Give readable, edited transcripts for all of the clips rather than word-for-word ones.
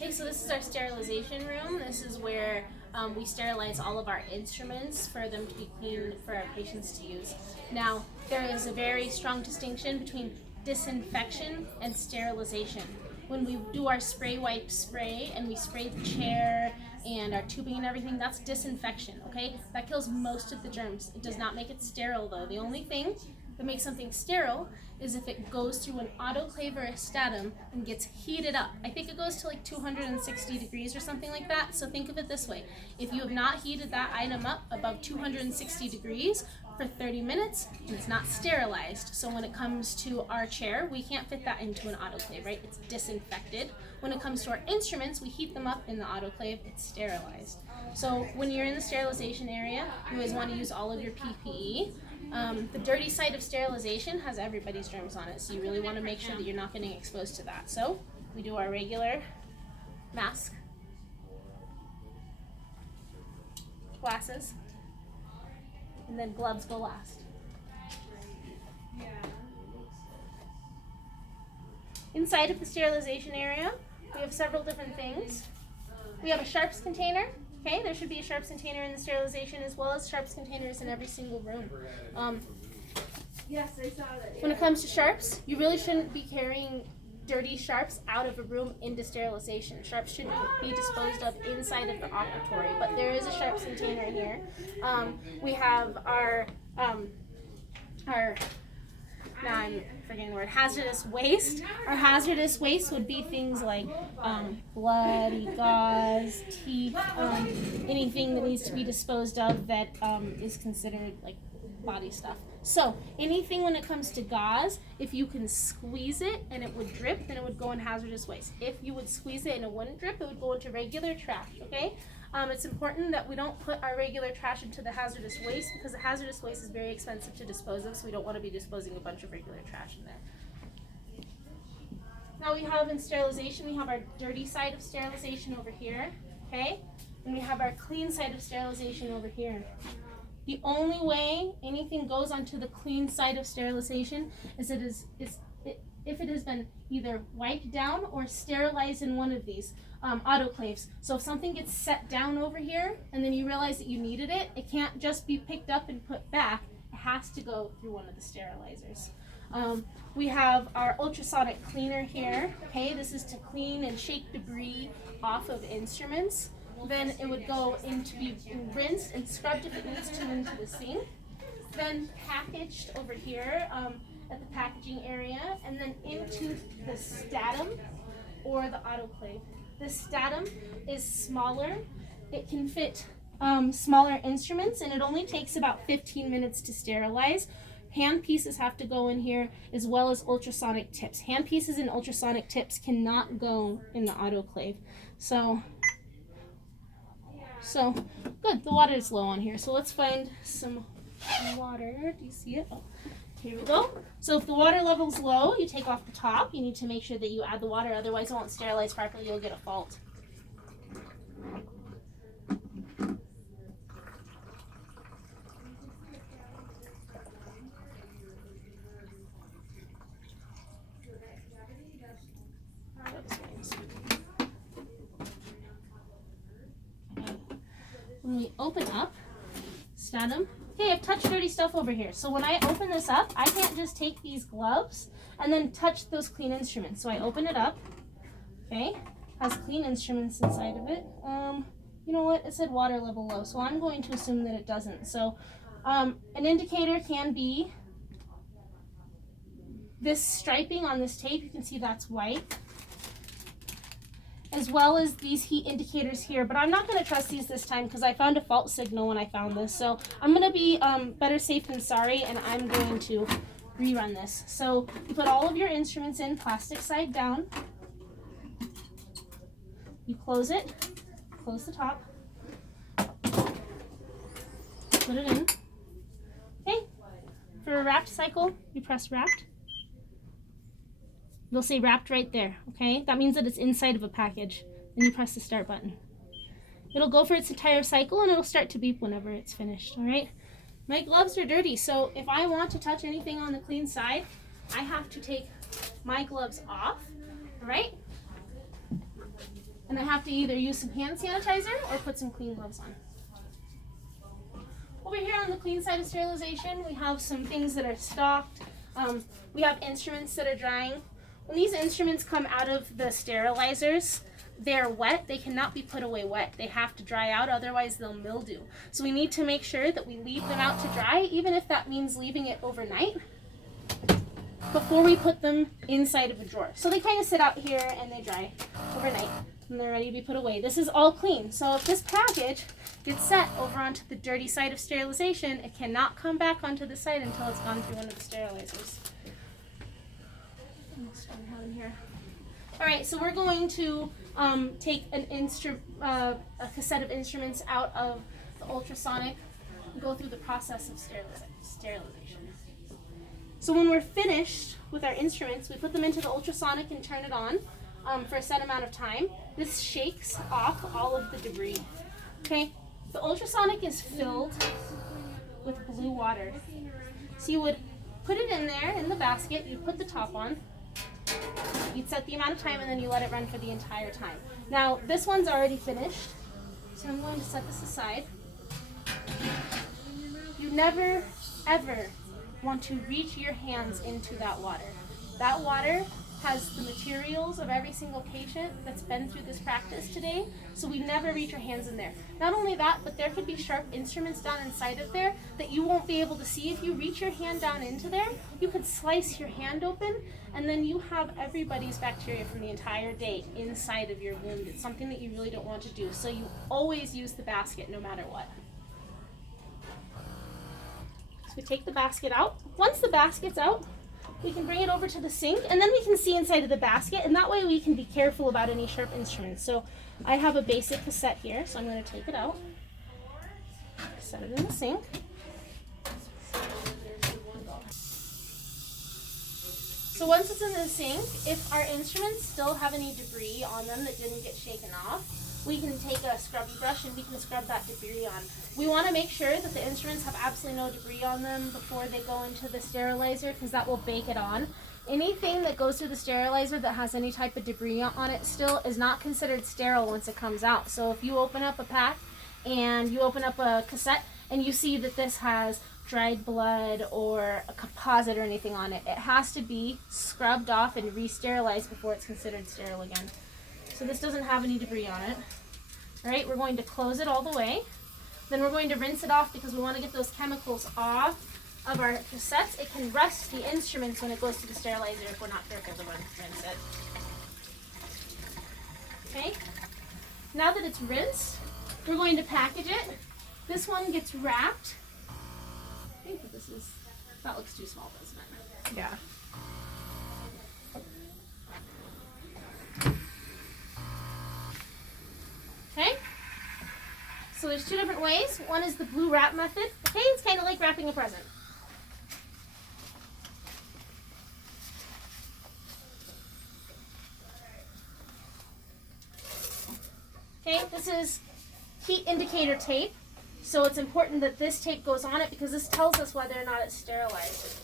Okay, so this is our sterilization room. This is where we sterilize all of our instruments for them to be clean for our patients to use. Now, there is a very strong distinction between disinfection and sterilization. When we do our spray wipe spray and we spray the chair and our tubing and everything, that's disinfection, okay? That kills most of the germs. It does not make it sterile though. The only thing that makes something sterile is if it goes through an autoclave or a statim and gets heated up. I think it goes to like 260 degrees or something like that. So think of it this way. If you have not heated that item up above 260 degrees for 30 minutes, and it's not sterilized. So when it comes to our chair, we can't fit that into an autoclave, right? It's disinfected. When it comes to our instruments, we heat them up in the autoclave, it's sterilized. So when you're in the sterilization area, you always want to use all of your PPE. The dirty side of sterilization has everybody's germs on it, so you really want to make sure that you're not getting exposed to that. So we do our regular mask, glasses, and then gloves go last. Inside of the sterilization area, we have several different things. We have a sharps container. Okay, there should be a sharps container in the sterilization as well as sharps containers in every single room. Yes, I saw that. Yeah. When it comes to sharps, you really shouldn't be carrying dirty sharps out of a room into sterilization. Sharps should be disposed of inside of the operatory, but there is a sharps container here. We have our now I'm forgetting the word, hazardous waste. Our hazardous waste would be things like blood, gauze, teeth, anything that needs to be disposed of that is considered like body stuff. So anything when it comes to gauze, if you can squeeze it and it would drip, then it would go in hazardous waste. If you would squeeze it and it wouldn't drip, it would go into regular trash, okay? It's important that we don't put our regular trash into the hazardous waste because the hazardous waste is very expensive to dispose of, so we don't want to be disposing a bunch of regular trash in there. Now we have in sterilization, we have our dirty side of sterilization over here, okay? And we have our clean side of sterilization over here. The only way anything goes onto the clean side of sterilization is if it has been either wiped down or sterilized in one of these autoclaves. So if something gets set down over here and then you realize that you needed it, it can't just be picked up and put back. It has to go through one of the sterilizers. We have our ultrasonic cleaner here. Okay, this is to clean and shake debris off of instruments. Then it would go into be rinsed and scrubbed if it needs to into the sink. Then packaged over here at the packaging area, and then into the Statim or the autoclave. The Statim is smaller. It can fit smaller instruments, and it only takes about 15 minutes to sterilize. Hand pieces have to go in here as well as ultrasonic tips. Hand pieces and ultrasonic tips cannot go in the autoclave. So good, the water is low on here. So let's find some water. Do you see it? Oh, here we go. So if the water level is low, you take off the top. You need to make sure that you add the water, otherwise it won't sterilize properly. You'll get a fault. When we open up Statim, okay, I've touched dirty stuff over here. So when I open this up, I can't just take these gloves and then touch those clean instruments. So I open it up, okay, has clean instruments inside of it. You know what, it said water level low, so I'm going to assume that it doesn't. So an indicator can be this striping on this tape. You can see that's white, as well as these heat indicators here, but I'm not going to trust these this time because I found a fault signal when I found this. So I'm going to be better safe than sorry, and I'm going to rerun this. So you put all of your instruments in plastic side down. You close it, close the top, put it in. Okay, for a wrapped cycle, you press wrapped. It'll say wrapped right there, okay? That means that it's inside of a package. Then you press the start button. It'll go for its entire cycle and it'll start to beep whenever it's finished, all right? My gloves are dirty, so if I want to touch anything on the clean side, I have to take my gloves off, all right? and I have to either use some hand sanitizer or put some clean gloves on. Over here on the clean side of sterilization, we have some things that are stocked. We have instruments that are drying. When these instruments come out of the sterilizers, they're wet. They cannot be put away wet. They have to dry out, otherwise they'll mildew. So we need to make sure that we leave them out to dry, even if that means leaving it overnight, before we put them inside of a drawer. So they kind of sit out here and they dry overnight and they're ready to be put away. This is all clean. So if this package gets set over onto the dirty side of sterilization, it cannot come back onto the site until it's gone through one of the sterilizers. All right, so we're going to take a cassette of instruments out of the ultrasonic and go through the process of sterilization. So when we're finished with our instruments, we put them into the ultrasonic and turn it on for a set amount of time. This shakes off all of the debris. Okay, the ultrasonic is filled with blue water. So you would put it in there in the basket, you put the top on, you'd set the amount of time, and then you let it run for the entire time. Now, this one's already finished, so I'm going to set this aside. You never, ever want to reach your hands into that water. That water has the materials of every single patient that's been through this practice today, so we never reach our hands in there. Not only that, but there could be sharp instruments down inside of there that you won't be able to see. If you reach your hand down into there, you could slice your hand open, and then you have everybody's bacteria from the entire day inside of your wound. It's something that you really don't want to do, so you always use the basket no matter what. So we take the basket out. Once the basket's out, we can bring it over to the sink, and then we can see inside of the basket, and that way we can be careful about any sharp instruments. So I have a basic cassette here, so I'm going to take it out, set it in the sink. So once it's in the sink, if our instruments still have any debris on them that didn't get shaken off, we can take a scrubby brush and we can scrub that debris on. We want to make sure that the instruments have absolutely no debris on them before they go into the sterilizer, because that will bake it on. Anything that goes through the sterilizer that has any type of debris on it still is not considered sterile once it comes out. So if you open up a pack and you open up a cassette and you see that this has dried blood or a composite or anything on it, it has to be scrubbed off and re-sterilized before it's considered sterile again. So this doesn't have any debris on it. All right, we're going to close it all the way. Then we're going to rinse it off because we want to get those chemicals off of our cassettes. It can rust the instruments when it goes to the sterilizer if we're not careful to rinse it. Okay, now that it's rinsed, we're going to package it. This one gets wrapped. I think that that looks too small, doesn't it? Yeah. Okay, so there's two different ways. One is the blue wrap method. Okay, it's kind of like wrapping a present. Okay, this is heat indicator tape. So it's important that this tape goes on it because this tells us whether or not it's sterilized.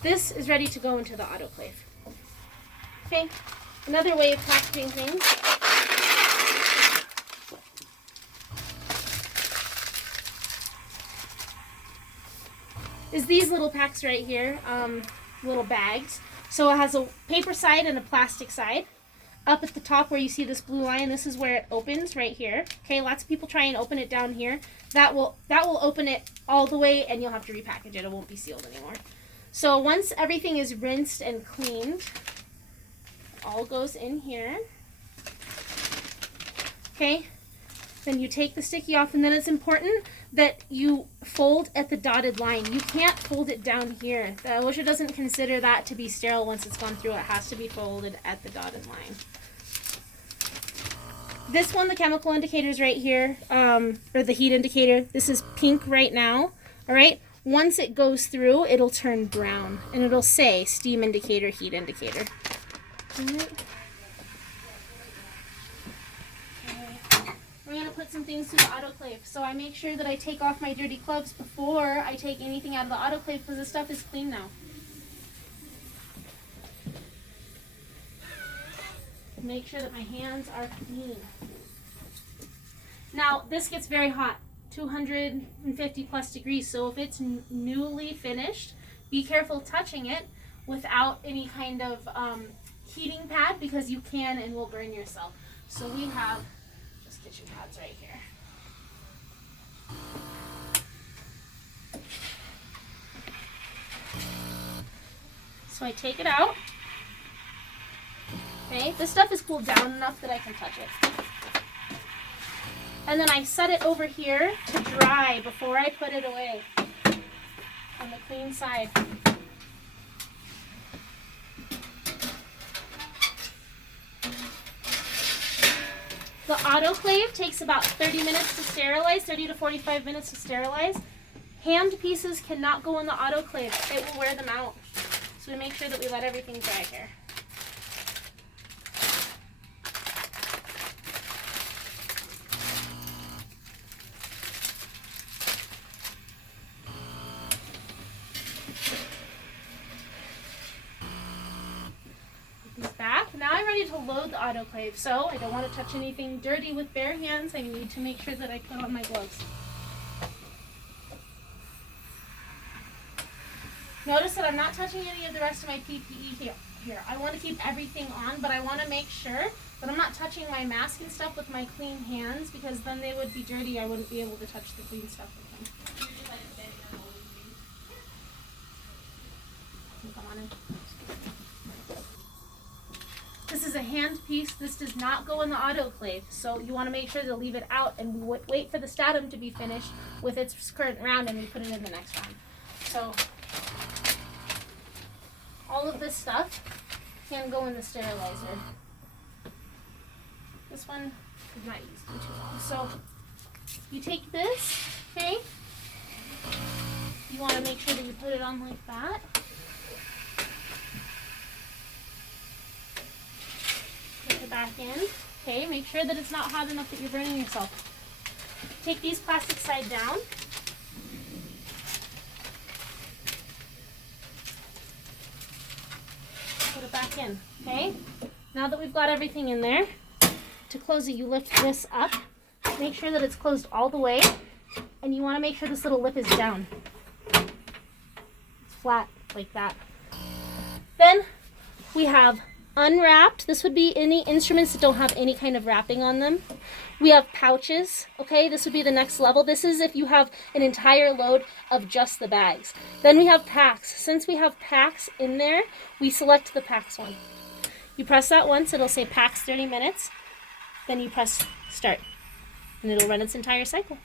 This is ready to go into the autoclave. Okay, another way of packaging things is these little packs right here, little bags. So it has a paper side and a plastic side. Up at the top where you see this blue line, this is where it opens right here. Okay, lots of people try and open it down here. That will open it all the way, and you'll have to repackage it. It won't be sealed anymore. So once everything is rinsed and cleaned, it all goes in here. Okay, then you take the sticky off, and then it's important that you fold at the dotted line. You can't fold it down here. The OSHA doesn't consider that to be sterile once it's gone through. It has to be folded at the dotted line. This one, the chemical indicator is right here, or the heat indicator. This is pink right now, all right? Once it goes through, it'll turn brown, and it'll say steam indicator, heat indicator. All right. We're going to put some things through the autoclave. So I make sure that I take off my dirty gloves before I take anything out of the autoclave because the stuff is clean now. Make sure that my hands are clean. Now, this gets very hot, 250 plus degrees. So if it's newly finished, be careful touching it without any kind of heating pad because you can and will burn yourself. So we have just kitchen pads right here. So I take it out. Okay, this stuff is cooled down enough that I can touch it. And then I set it over here to dry before I put it away on the clean side. The autoclave takes about 30 minutes to sterilize, 30 to 45 minutes to sterilize. Hand pieces cannot go in the autoclave. It will wear them out. So we make sure that we let everything dry here. Now I'm ready to load the autoclave, so I don't want to touch anything dirty with bare hands. I need to make sure that I put on my gloves. Notice that I'm not touching any of the rest of my PPE here. I want to keep everything on, but I want to make sure that I'm not touching my mask and stuff with my clean hands because then they would be dirty. I wouldn't be able to touch the clean stuff with them. Come on in. This is a hand piece. This does not go in the autoclave, so you want to make sure to leave it out and wait for the Statim to be finished with its current round, and we put it in the next round. So all of this stuff can go in the sterilizer. This one is not used in too long. So you take this, okay? You want to make sure that you put it on like that. Put it back in. Okay, make sure that it's not hot enough that you're burning yourself. Take these plastics side down. Put it back in. Okay? Now that we've got everything in there, to close it, you lift this up. Make sure that it's closed all the way. And you want to make sure this little lip is down. It's flat, like that. Then we have unwrapped. This would be any instruments that don't have any kind of wrapping on them. We have pouches. Okay, this would be the next level. This is if you have an entire load of just the bags. Then we have packs. Since we have packs in there, we select the packs one. You press that once, it'll say packs 30 minutes. Then you press start, and it'll run its entire cycle.